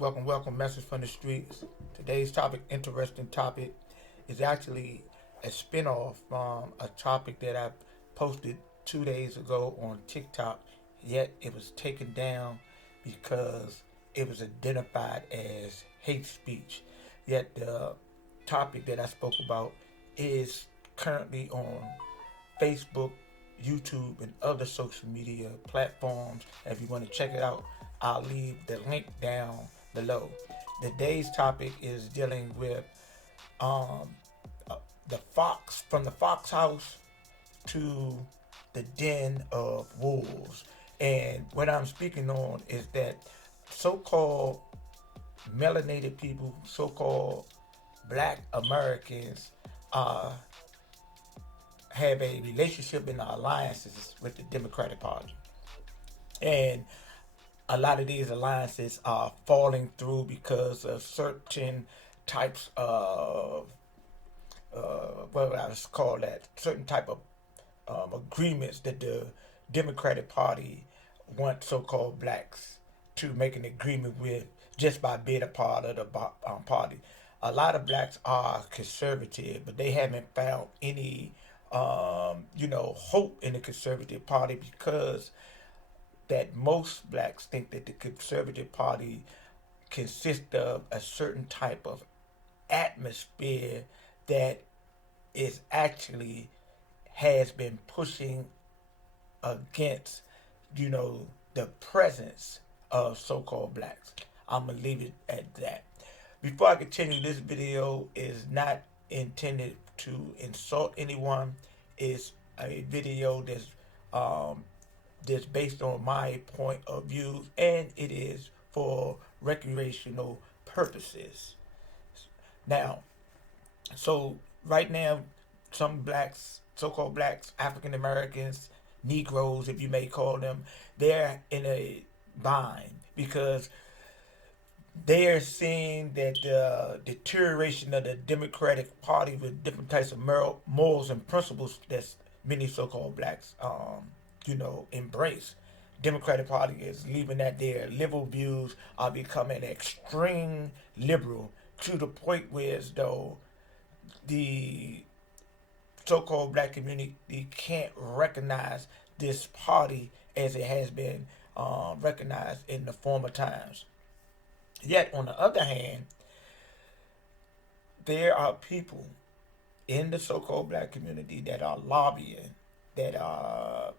welcome, message from the streets. Today's topic, interesting topic, is actually a spinoff from a topic that I posted 2 days ago on TikTok. Yet it was taken down because it was identified as hate speech. Yet the topic that I spoke about is currently on Facebook, YouTube, and other social media platforms. If you want to check it out, I'll leave the link down below. Today's topic is dealing with um, uh, the fox, from the fox house to the den of wolves. And what I'm speaking on is that so-called melanated people, so-called black Americans, uh, have a relationship in alliances with the Democratic Party. And a lot of these alliances are falling through because of certain types of, what would I call that, certain type of agreements that the Democratic Party want so-called blacks to make an agreement with just by being a part of the party. A lot of blacks are conservative, but they haven't found any, hope in the conservative party because that most blacks think that the conservative party consists of a certain type of atmosphere that is actually has been pushing against, the presence of so-called blacks. I'm gonna leave it at that. Before I continue, this video is not intended to insult anyone. It's a video um, that's based on my point of view, and it is for recreational purposes. Now, so right now, some blacks, so-called blacks, African Americans, Negroes, if you may call them, they're in a bind because they are seeing that the deterioration of the Democratic Party with different types of morals and principles that many so-called blacks, embrace. Democratic Party is leaving that their liberal views are becoming extreme liberal to the point where as though the so-called black community can't recognize this party as it has been recognized in the former times. Yet, on the other hand, there are people in the so-called black community that are lobbying, that are,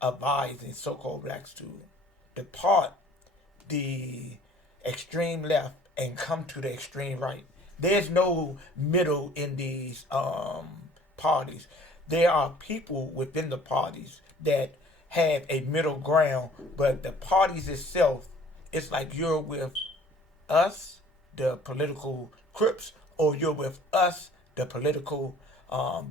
advising so-called blacks to depart the extreme left and come to the extreme right. There's no middle in these parties. There are people within the parties that have a middle ground, but the parties itself, it's like you're with us, the political Crips, or you're with us, the political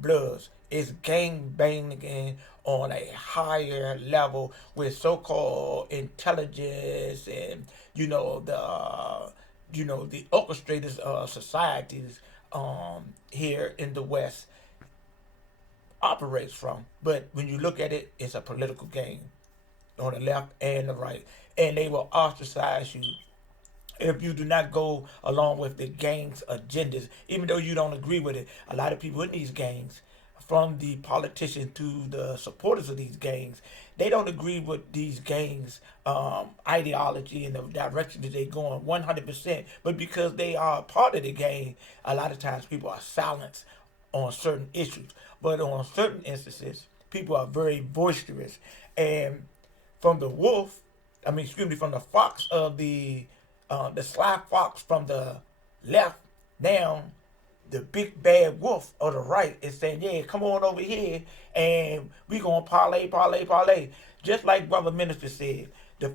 Bloods. It's gang banging on a higher level with so-called intelligence and the orchestrators of societies here in the West operates from. But when you look at it, it's a political game on the left and the right, and they will ostracize you if you do not go along with the gang's agendas, even though you don't agree with it. A lot of people in these gangs, from the politicians to the supporters of these gangs, they don't agree with these gangs' ideology and the direction that they're going 100%. But because they are a part of the gang, a lot of times people are silenced on certain issues. But on certain instances, people are very boisterous. And from the wolf, from the fox of the sly fox from the left, now the big bad wolf of the right is saying, yeah, come on over here and we gonna parlay, parlay, parlay. Just like Brother Minister said, the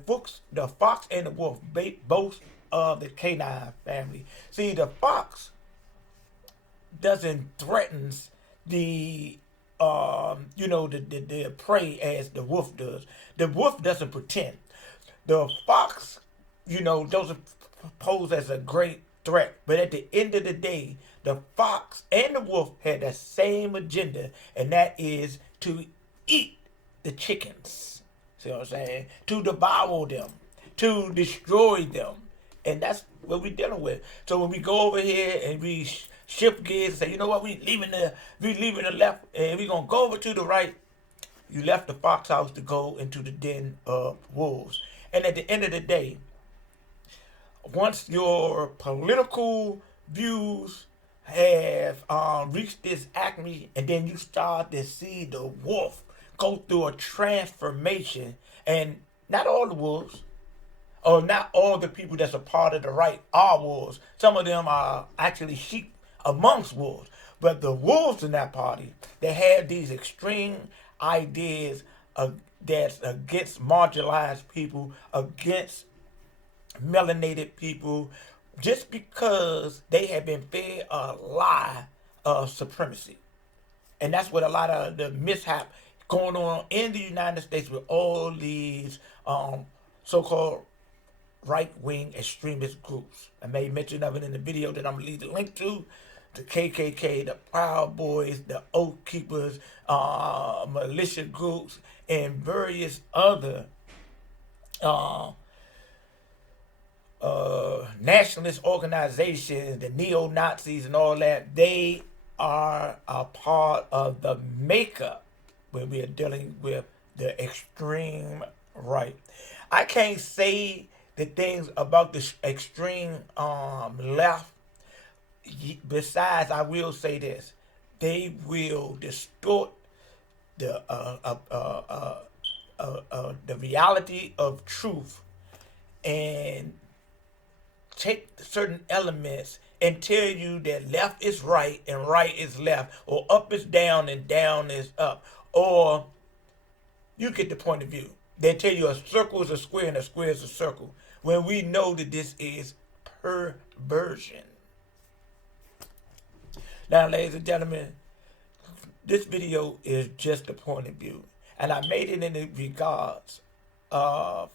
fox and the wolf, both of the canine family. See, the fox doesn't threatens the the prey as the wolf does. The wolf doesn't pretend. The fox, doesn't pose as a great threat. But at the end of the day, the fox and the wolf had the same agenda, and that is to eat the chickens. See what I'm saying? To devour them, to destroy them. And that's what we're dealing with. So when we go over here and we shift gears and say, you know what, we leaving the left and we gonna go over to the right. You left the fox house to go into the den of wolves. And at the end of the day, once your political views have reached this acme, and then you start to see the wolf go through a transformation, and not all the wolves, or not all the people that's a part of the right are wolves. Some of them are actually sheep amongst wolves. But the wolves in that party, they have these extreme ideas that's against marginalized people, against melanated people, just because they have been fed a lie of supremacy. And that's what a lot of the mishap going on in the United States with all these so-called right-wing extremist groups. I made mention of it in the video that I'm going to leave the link to. The KKK, the Proud Boys, the Oath Keepers, militia groups, and various other nationalist organizations, the neo-Nazis and all that. They are a part of the makeup when we are dealing with the extreme right. I can't say the things about the extreme left. Besides, I will say this: they will distort the reality of truth and take certain elements and tell you that left is right and right is left, or up is down and down is up, or you get the point of view. They tell you a circle is a square and a square is a circle, when we know that this is perversion. Now, ladies and gentlemen, this video is just a point of view. And I made it in the regards of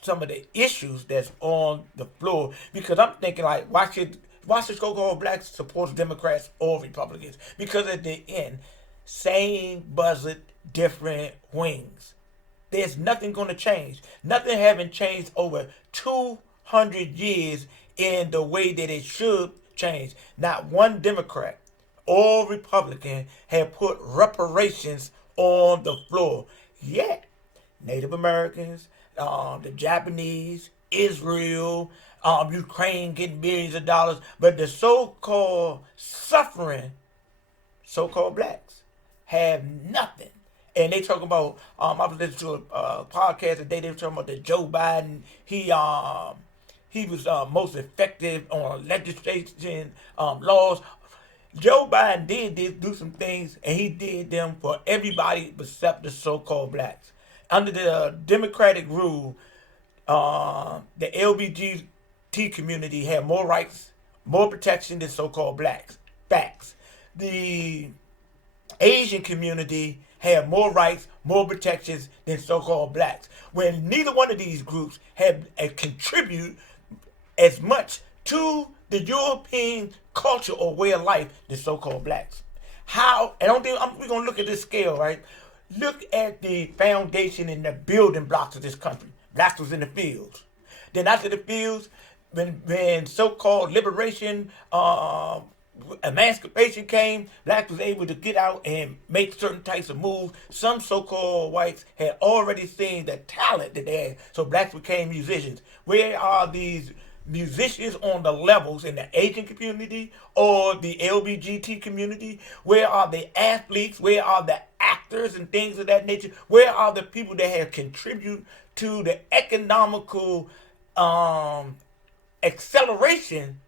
some of the issues that's on the floor. Because I'm thinking, like, why should so-called blacks support Democrats or Republicans? Because at the end, same buzzard, different wings. There's nothing going to change. Nothing haven't changed over 200 years in the way that it should change. Not one Democrat or Republican have put reparations on the floor. Yet, Native Americans, the Japanese, Israel, Ukraine getting billions of dollars, but the so-called suffering, so-called blacks, have nothing. And they talking about, I was listening to a podcast today, they were talking about that Joe Biden, he was most effective on legislation, laws. Joe Biden did do some things, and he did them for everybody except the so-called blacks. Under the Democratic rule, the LGBT community had more rights, more protection than so-called blacks. Facts. The Asian community had more rights, more protections than so-called blacks. When neither one of these groups had contribute as much to the European culture or way of life than so-called blacks. How? And we're going to look at this scale, right? Look at the foundation and the building blocks of this country. Blacks was in the fields. Then after the fields, when so-called liberation, emancipation came, blacks was able to get out and make certain types of moves. Some so-called whites had already seen the talent that they had, so blacks became musicians. Where are these musicians on the levels in the Asian community or the LGBT community? Where are the athletes? Where are the actors and things of that nature? Where are the people that have contributed to the economical acceleration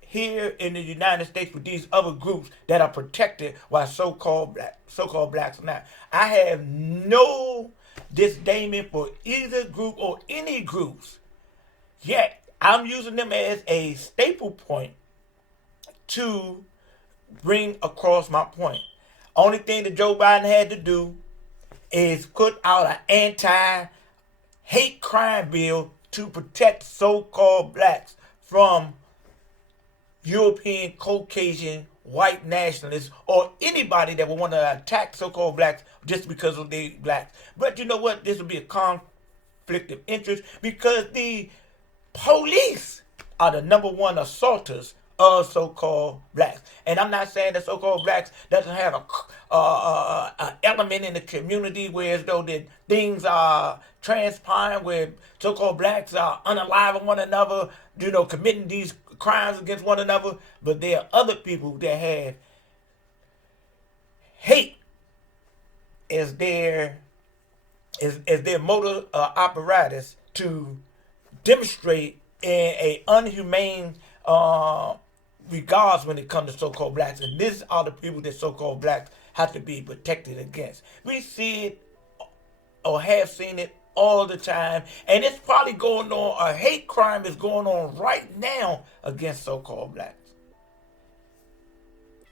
here in the United States with these other groups that are protected while so-called blacks are not? I have no disdain for either group or any groups, yet I'm using them as a staple point to bring across my point. Only thing that Joe Biden had to do is put out an anti-hate crime bill to protect so-called blacks from European, Caucasian, white nationalists, or anybody that would want to attack so-called blacks just because of they blacks. But you know what? This will be a conflict of interest because the police are the number one assaulters of so-called blacks. And I'm not saying that so-called blacks doesn't have a element in the community where as though that things are transpiring where so-called blacks are unaliving one another, committing these crimes against one another. But there are other people that have hate as their motor apparatus to demonstrate in a unhumane regards when it comes to so-called blacks. And these are the people that so-called blacks have to be protected against. We see it or have seen it all the time, and it's probably going on. A hate crime is going on right now against so-called blacks.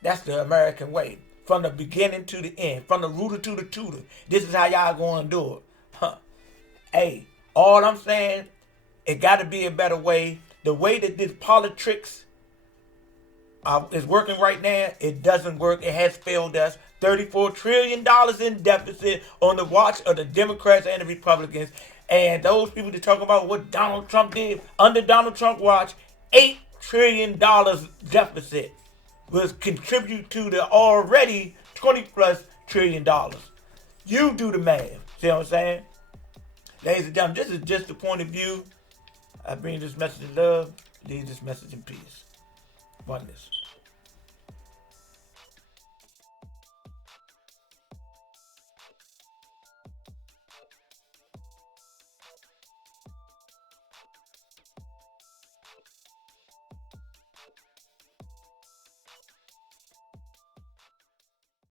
That's the American way. From the beginning to the end. From the rooter to the tutor. This is how y'all going to do it. Huh. Hey, all I'm saying, it got to be a better way. The way that this politics is working right now, it doesn't work. It has failed us. $34 trillion in deficit on the watch of the Democrats and the Republicans. And those people that talk about what Donald Trump did under Donald Trump watch, $8 trillion deficit will contribute to the already 20 plus trillion dollars. You do the math. See what I'm saying? Ladies and gentlemen, this is just the point of view. I bring this message of love, leave this message in peace. Oneness.